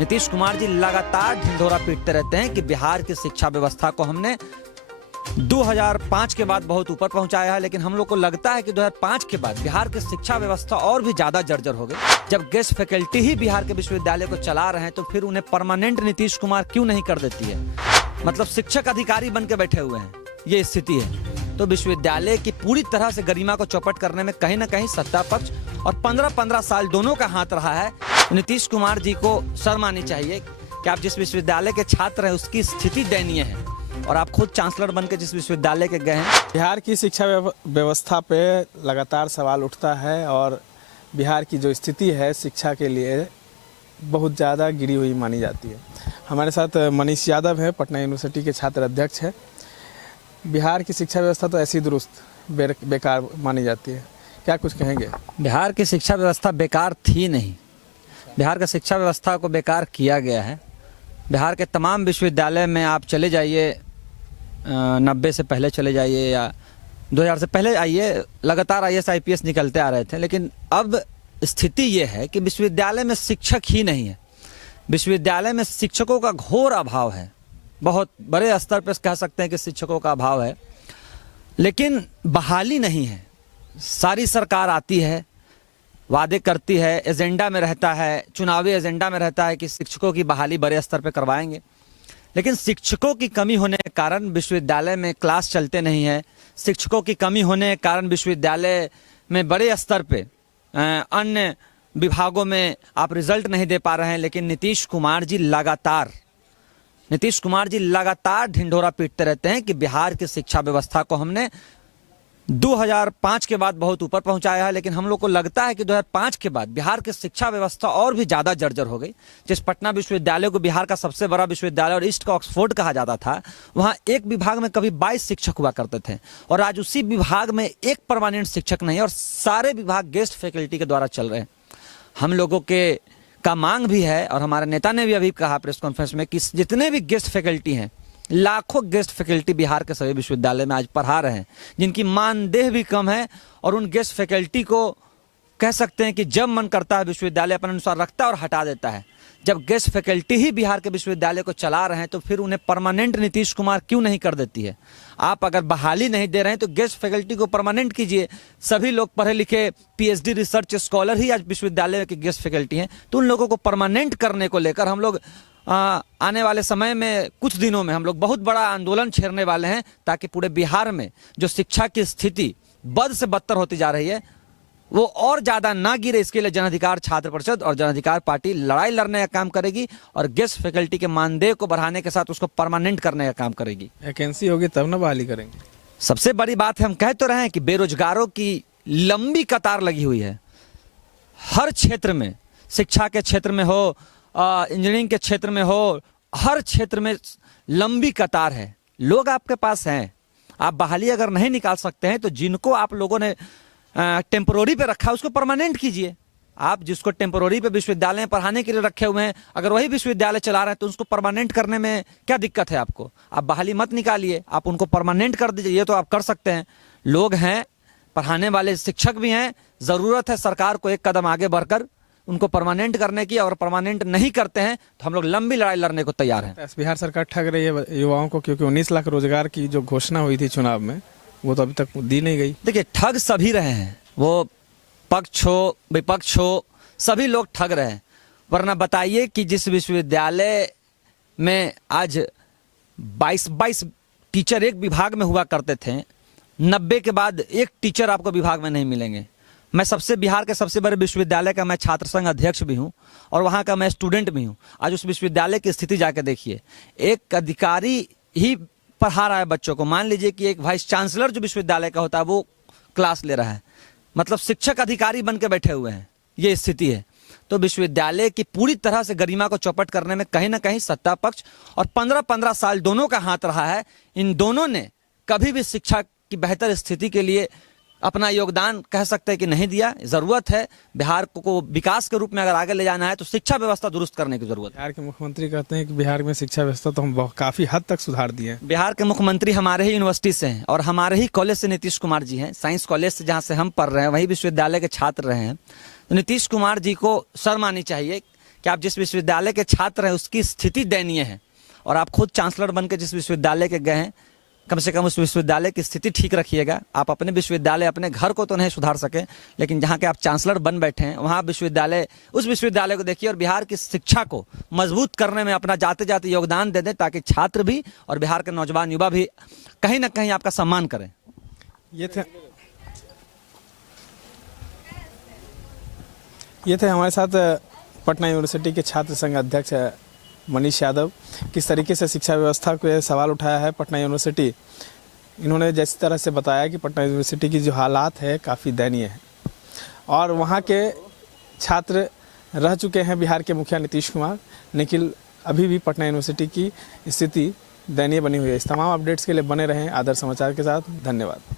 नीतीश कुमार जी लगातार ढिंढोरा पीटते रहते हैं कि बिहार की शिक्षा व्यवस्था को हमने 2005 के बाद बहुत ऊपर पहुंचाया है, लेकिन हम लोग को लगता है कि 2005 के बाद बिहार की शिक्षा व्यवस्था और भी ज्यादा जर्जर हो गई। जब गेस्ट फैकल्टी ही बिहार के विश्वविद्यालय को चला रहे हैं तो फिर उन्हें परमानेंट नीतीश कुमार क्यों नहीं कर देती है? मतलब शिक्षक अधिकारी बन के बैठे हुए हैं, ये स्थिति है। तो विश्वविद्यालय की पूरी तरह से गरिमा को चौपट करने में कहीं ना कहीं सत्ता पक्ष और 15-15 साल दोनों का हाथ रहा है। नीतीश कुमार जी को शर्म आनी चाहिए कि आप जिस विश्वविद्यालय के छात्र हैं उसकी स्थिति दयनीय है, और आप खुद चांसलर बन के जिस विश्वविद्यालय के गए हैं। बिहार की शिक्षा व्यवस्था पे लगातार सवाल उठता है और बिहार की जो स्थिति है शिक्षा के लिए बहुत ज़्यादा गिरी हुई मानी जाती है। हमारे साथ मनीष यादव है, पटना यूनिवर्सिटी के छात्र अध्यक्ष है। बिहार की शिक्षा व्यवस्था तो ऐसी दुरुस्त बेकार मानी जाती है, क्या कुछ कहेंगे? बिहार की शिक्षा व्यवस्था बेकार थी नहीं, बिहार की शिक्षा व्यवस्था को बेकार किया गया है। बिहार के तमाम विश्वविद्यालय में आप चले जाइए, 90 से पहले चले जाइए या 2000 से पहले आइए, लगातार IAS IPS निकलते आ रहे थे। लेकिन अब स्थिति ये है कि विश्वविद्यालय में शिक्षक ही नहीं है, विश्वविद्यालय में शिक्षकों का घोर अभाव है। बहुत बड़े स्तर पर कह सकते हैं कि शिक्षकों का अभाव है, लेकिन बहाली नहीं है। सारी सरकार आती है, वादे करती है, एजेंडा में रहता है, चुनावी एजेंडा में रहता है कि शिक्षकों की बहाली बड़े स्तर पर करवाएंगे, लेकिन शिक्षकों की कमी होने के कारण विश्वविद्यालय में क्लास चलते नहीं है। शिक्षकों की कमी होने के कारण विश्वविद्यालय में बड़े स्तर पे अन्य विभागों में आप रिजल्ट नहीं दे पा रहे हैं। लेकिन नीतीश कुमार जी लगातार ढिंढोरा पीटते रहते हैं कि बिहार की शिक्षा व्यवस्था को हमने 2005 के बाद बहुत ऊपर पहुंचाया है, लेकिन हम लोग को लगता है कि 2005 के बाद बिहार की शिक्षा व्यवस्था और भी ज्यादा जर्जर हो गई। जिस पटना विश्वविद्यालय को बिहार का सबसे बड़ा विश्वविद्यालय और ईस्ट का ऑक्सफोर्ड कहा जाता था, वहां एक विभाग में कभी 22 शिक्षक हुआ करते थे, और आज उसी विभाग में एक परमानेंट शिक्षक नहीं है और सारे विभाग गेस्ट फैकल्टी के द्वारा चल रहे हैं। हम लोगों का मांग भी है, और हमारे नेता ने भी अभी कहा प्रेस कॉन्फ्रेंस में कि जितने भी गेस्ट फैकल्टी हैं, लाखों गेस्ट फैकल्टी बिहार के सभी विश्वविद्यालय में आज पढ़ा रहे हैं, जिनकी मानदेय भी कम है, और उन गेस्ट फैकल्टी को कह सकते हैं कि जब मन करता है विश्वविद्यालय अपने अनुसार रखता है और हटा देता है। जब गेस्ट फैकल्टी ही बिहार के विश्वविद्यालय को चला रहे हैं तो फिर उन्हें परमानेंट नीतीश कुमार क्यों नहीं कर देती है? आप अगर बहाली नहीं दे रहे हैं तो गेस्ट फैकल्टी को परमानेंट कीजिए। सभी लोग पढ़े लिखे PhD रिसर्च स्कॉलर ही आज विश्वविद्यालय के गेस्ट फैकल्टी हैं, तो उन लोगों को परमानेंट करने को लेकर हम लोग आने वाले समय में कुछ दिनों में हम लोग बहुत बड़ा आंदोलन छेड़ने वाले हैं, ताकि पूरे बिहार में जो शिक्षा की स्थिति बद से बदतर होती जा रही है वो और ज्यादा ना गिरे। इसके लिए जन अधिकार छात्र परिषद और जन अधिकार पार्टी लड़ाई लड़ने का काम करेगी, और गेस्ट फैकल्टी के मानदेय को बढ़ाने के साथ उसको परमानेंट करने का काम करेगी। वैकेंसी होगी तब ना बहाली करेंगे। सबसे बड़ी बात है, हम कह तो रहे हैं कि बेरोजगारों की लंबी कतार लगी हुई है हर क्षेत्र में, शिक्षा के क्षेत्र में हो, इंजीनियरिंग के क्षेत्र में हो, हर क्षेत्र में लंबी कतार है। लोग आपके पास हैं, आप बहाली अगर नहीं निकाल सकते हैं तो जिनको आप लोगों ने टेम्पोररी पे रखा उसको परमानेंट कीजिए। आप जिसको टेम्पोररी पे विश्वविद्यालय में पढ़ाने के लिए रखे हुए हैं, अगर वही विश्वविद्यालय चला रहे हैं तो उसको परमानेंट करने में क्या दिक्कत है आपको? आप बहाली मत निकालिए, आप उनको परमानेंट कर दीजिए। ये तो आप कर सकते हैं, लोग हैं, पढ़ाने वाले शिक्षक भी हैं। जरूरत है सरकार को एक कदम आगे बढ़कर उनको परमानेंट करने की, और परमानेंट नहीं करते हैं तो हम लोग लंबी लड़ाई लड़ने को तैयार हैं। बिहार सरकार ठग रही है युवाओं को, क्योंकि 19 लाख रोजगार की जो घोषणा हुई थी चुनाव में वो तो अभी तक दी नहीं गई। देखिए, ठग सभी रहे हैं, वो पक्ष हो विपक्ष हो, सभी लोग ठग रहे हैं। वरना बताइए कि जिस विश्वविद्यालय में आज 22 टीचर एक विभाग में हुआ करते थे, 90 के बाद एक टीचर आपको विभाग में नहीं मिलेंगे। मैं बिहार के सबसे बड़े विश्वविद्यालय का मैं छात्र संघ अध्यक्ष भी हूं और वहां का मैं स्टूडेंट भी हूं। आज उस विश्वविद्यालय की स्थिति जाके देखिए, एक अधिकारी ही पढ़ा रहा है बच्चों को। मान लीजिए कि एक वाइस चांसलर जो विश्वविद्यालय का होता है वो क्लास ले रहा है, मतलब शिक्षक अधिकारी बन के बैठे हुए हैं, ये स्थिति है। तो विश्वविद्यालय की पूरी तरह से गरिमा को चौपट करने में कहीं ना कहीं सत्ता पक्ष और 15-15 साल दोनों का हाथ रहा है। इन दोनों ने कभी भी शिक्षा की बेहतर स्थिति के लिए अपना योगदान कह सकते हैं कि नहीं दिया। जरूरत है बिहार को विकास के रूप में अगर आगे ले जाना है तो शिक्षा व्यवस्था दुरुस्त करने की जरूरत है। बिहार के मुख्यमंत्री कहते हैं कि बिहार में शिक्षा व्यवस्था तो हम काफी हद तक सुधार दिए हैं। बिहार के मुख्यमंत्री हमारे ही यूनिवर्सिटी से हैं और हमारे ही कॉलेज से नीतीश कुमार जी हैं। साइंस कॉलेज से जहाँ से हम पढ़ रहे हैं वही विश्वविद्यालय के छात्र रहे हैं। तो नीतीश कुमार जी को शर्म आनी चाहिए कि आप जिस विश्वविद्यालय के छात्र हैं उसकी स्थिति दयनीय है, और आप खुद चांसलर बन के जिस विश्वविद्यालय के गए हैं, कम से कम उस विश्वविद्यालय की स्थिति ठीक रखिएगा। आप अपने विश्वविद्यालय, अपने घर को तो नहीं सुधार सके, लेकिन जहाँ के आप चांसलर बन बैठे हैं वहाँ विश्वविद्यालय, उस विश्वविद्यालय को देखिए और बिहार की शिक्षा को मजबूत करने में अपना जाते जाते योगदान दे दें, ताकि छात्र भी और बिहार के नौजवान युवा भी कहीं ना कहीं आपका सम्मान करें। ये थे हमारे साथ पटना यूनिवर्सिटी के छात्र संघ अध्यक्ष मनीष यादव। किस तरीके से शिक्षा व्यवस्था को सवाल उठाया है पटना यूनिवर्सिटी, इन्होंने जिस तरह से बताया कि पटना यूनिवर्सिटी की जो हालात है काफ़ी दयनीय है, और वहाँ के छात्र रह चुके हैं बिहार के मुखिया नीतीश कुमार, लेकिन अभी भी पटना यूनिवर्सिटी की स्थिति दयनीय बनी हुई है। इस तमाम अपडेट्स के लिए बने रहें आदर्श समाचार के साथ। धन्यवाद।